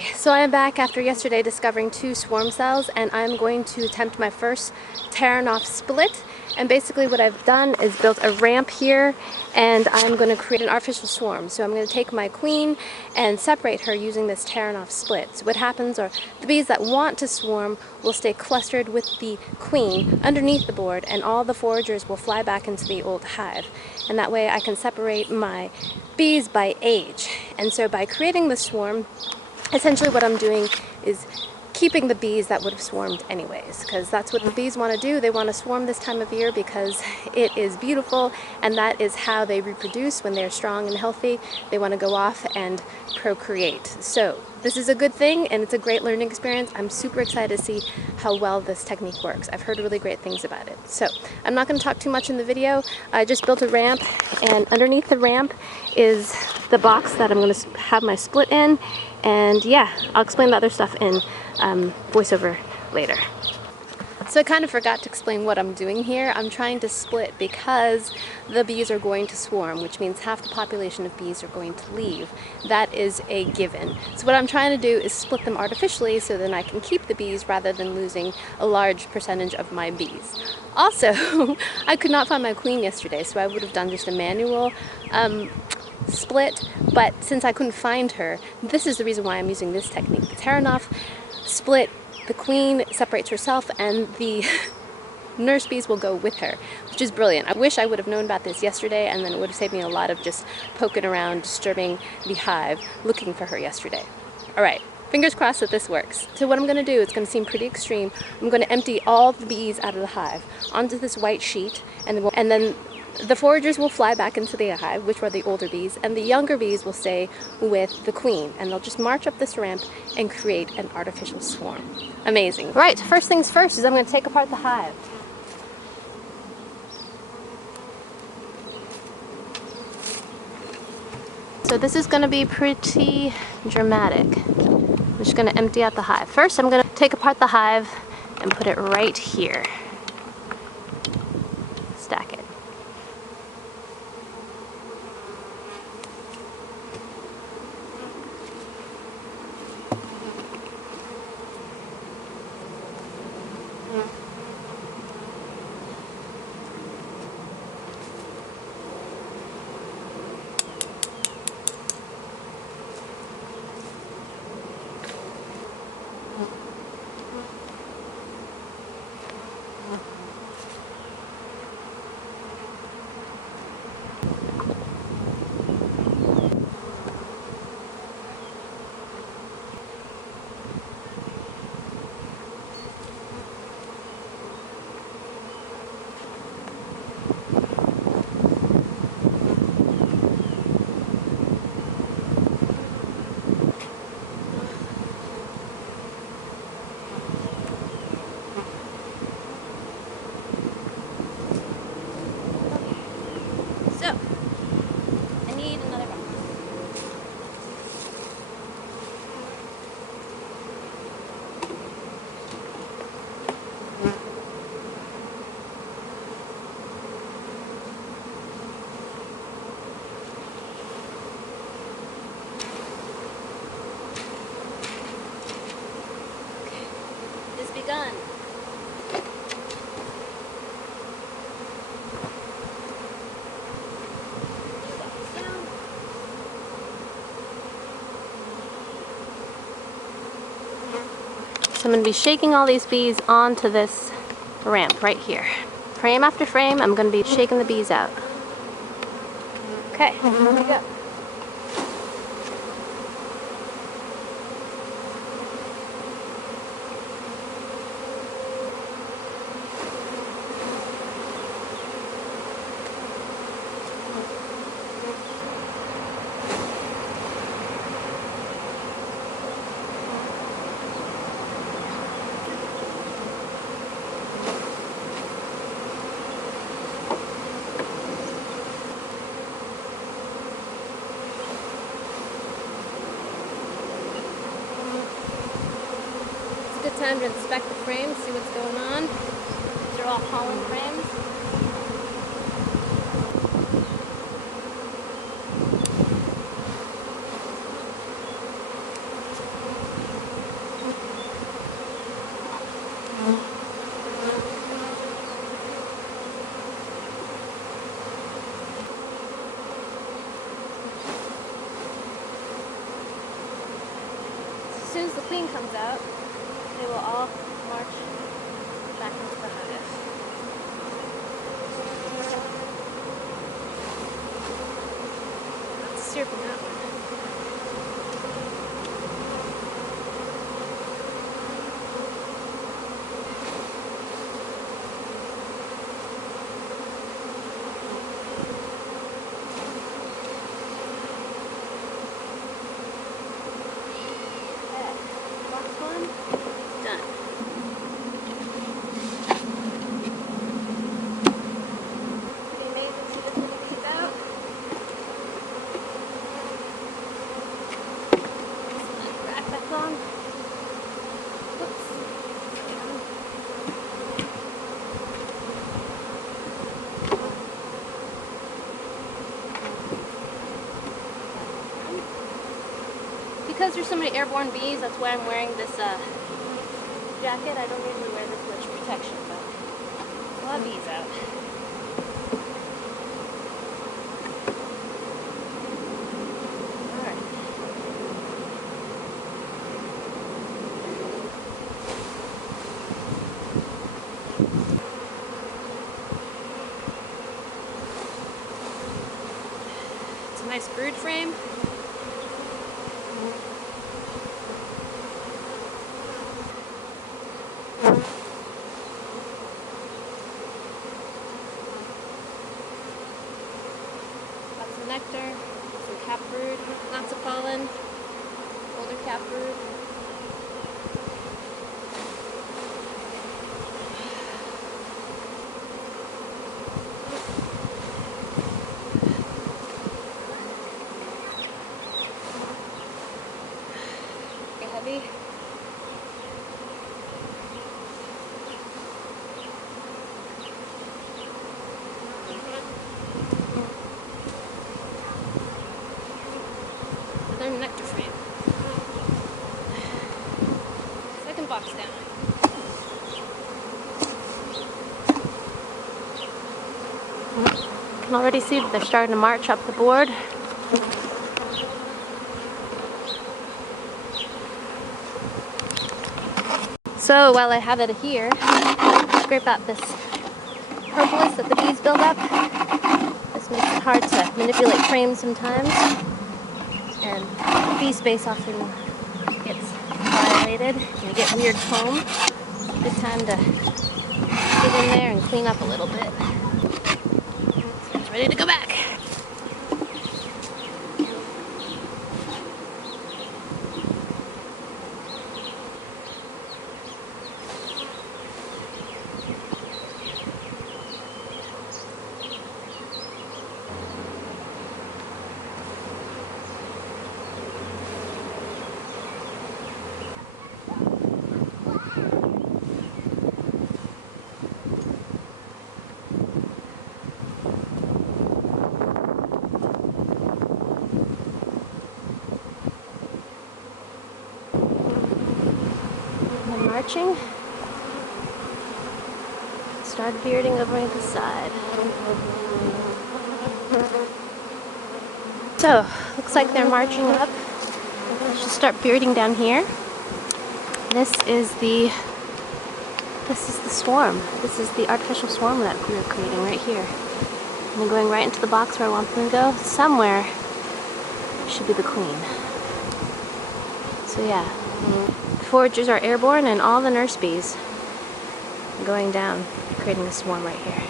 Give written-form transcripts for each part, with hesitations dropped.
Okay, so I am back after yesterday discovering 2 swarm cells, and I'm going to attempt my first Taranov split. And basically what I've done is built a ramp here, and I'm going to create an artificial swarm. So I'm going to take my queen and separate her using this Taranov split. So what happens are the bees that want to swarm will stay clustered with the queen underneath the board, and all the foragers will fly back into the old hive. And that way I can separate my bees by age. And so by creating the swarm, essentially what I'm doing is keeping the bees that would have swarmed anyways, because that's what the bees want to do. They want to swarm this time of year because it is beautiful, and that is how they reproduce when they're strong and healthy. They want to go off and procreate. So this is a good thing, and it's a great learning experience. I'm super excited to see how well this technique works. I've heard really great things about it. So I'm not going to talk too much in the video. I just built a ramp, and underneath the ramp is the box that I'm going to have my split in. And yeah, I'll explain the other stuff in voiceover later. So I kind of forgot to explain what I'm doing here. I'm trying to split because the bees are going to swarm, which means half the population of bees are going to leave. That is a given. So what I'm trying to do is split them artificially so then I can keep the bees rather than losing a large percentage of my bees. Also, I could not find my queen yesterday, so I would have done just a manual split, but since I couldn't find her, this is the reason why I'm using this technique. The Taranov split, the queen separates herself and the nurse bees will go with her, which is brilliant. I wish I would have known about this yesterday, and then it would have saved me a lot of just poking around, disturbing the hive, looking for her yesterday. Alright, fingers crossed that this works. So what I'm going to do, it's going to seem pretty extreme, I'm going to empty all the bees out of the hive onto this white sheet, and then the foragers will fly back into the hive, which are the older bees, and the younger bees will stay with the queen, and they'll just march up this ramp and create an artificial swarm. Amazing. Right, first things first is I'm going to take apart the hive. So this is going to be pretty dramatic. I'm just going to empty out the hive. First, I'm going to take apart the hive and put it right here. Stack it. Begun. So I'm going to be shaking all these bees onto this ramp right here. Frame after frame, I'm going to be shaking the bees out. Okay, here we go. Good time to inspect the frames, see what's going on. These are all pollen frames. queen comes out, they will all march back into the hive. That's syruping that one. Done. Pretty amazing. See this little piece out? Rack back on. Whoops. Because there's so many airborne bees, that's why I'm wearing this jacket. I don't usually wear this much protection, but a lot of bees out. Alright. It's a nice brood frame. Nectar, some cap brood, lots of pollen, older cap brood. Very heavy. Another nectar frame. Second box down. You can already see that they're starting to march up the board. So while I have it here, scrape out this propolis that the bees build up. This makes it hard to manipulate frames sometimes. And bee space often gets violated and you get weird foam. Good time to get in there and clean up a little bit. So it's ready to go back. Marching. Start bearding over to the side. So, looks like they're marching up. I should start bearding down here. This is the swarm. This is the artificial swarm that we were creating right here. And then going right into the box where I want them to go. Somewhere should be the queen. So yeah. Foragers are airborne and all the nurse bees going down, creating a swarm right here.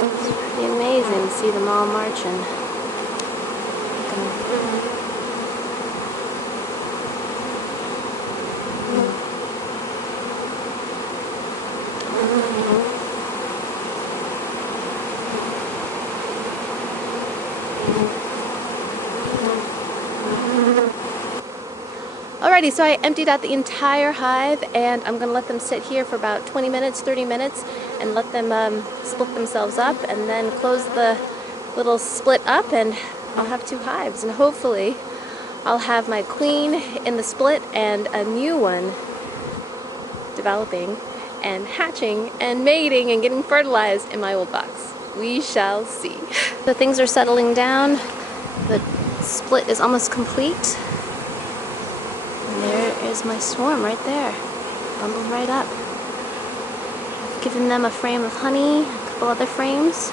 It's pretty amazing to see them all marching. Alrighty, so I emptied out the entire hive and I'm going to let them sit here for about 20 minutes, 30 minutes and let them split themselves up and then close the little split up and I'll have 2 hives, and hopefully I'll have my queen in the split and a new one developing and hatching and mating and getting fertilized in my old box. We shall see. So things are settling down. The split is almost complete. And there is my swarm right there, bundled right up. I've given them a frame of honey, a couple other frames.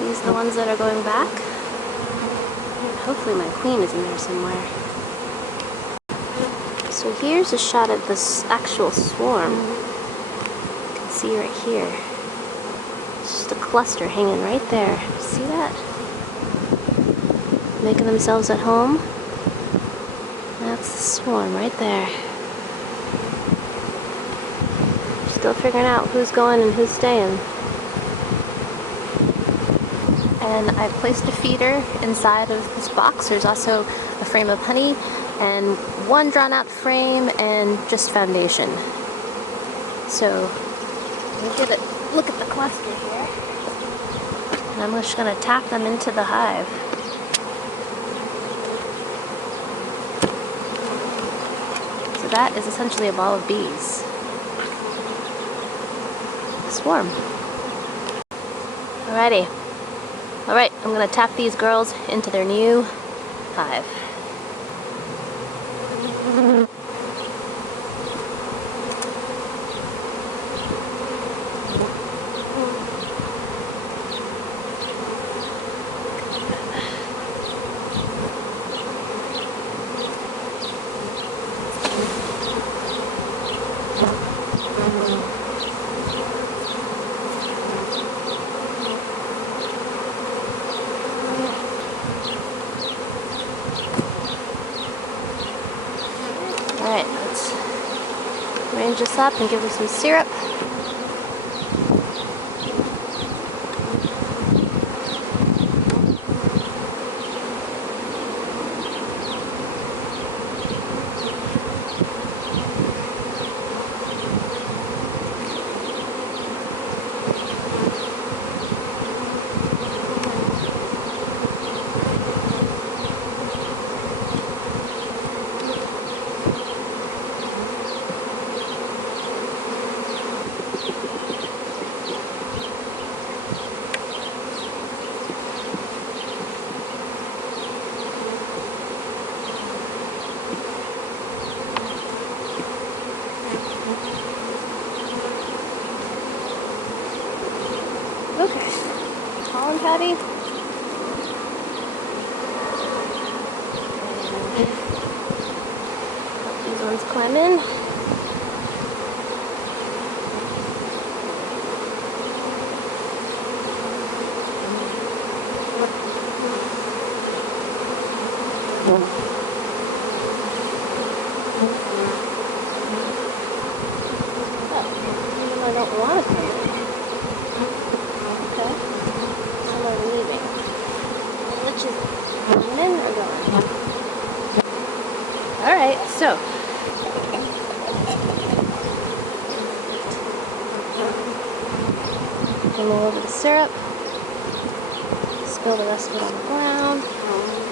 These are the ones that are going back. And hopefully my queen is in there somewhere. So here's a shot of this actual swarm. You can see right here. It's just a cluster hanging right there. See that? Making themselves at home. That's the swarm right there. Still figuring out who's going and who's staying. And I've placed a feeder inside of this box. There's also a frame of honey and one drawn out frame and just foundation. So we'll get a look at the cluster here. And I'm just going to tap them into the hive. So that is essentially a ball of bees. A swarm. Alrighty. Alright, I'm going to tap these girls into their new hive. Alright, let's arrange this up and give them some syrup. Okay, pollen patty. Let these ones climb in. I don't want to come in. Okay. Some are leaving. Which is coming or going? Alright, so. Bring all over the syrup. Spill the rest of it on the ground.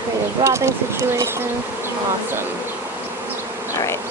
Create a robbing situation. Awesome. Alright.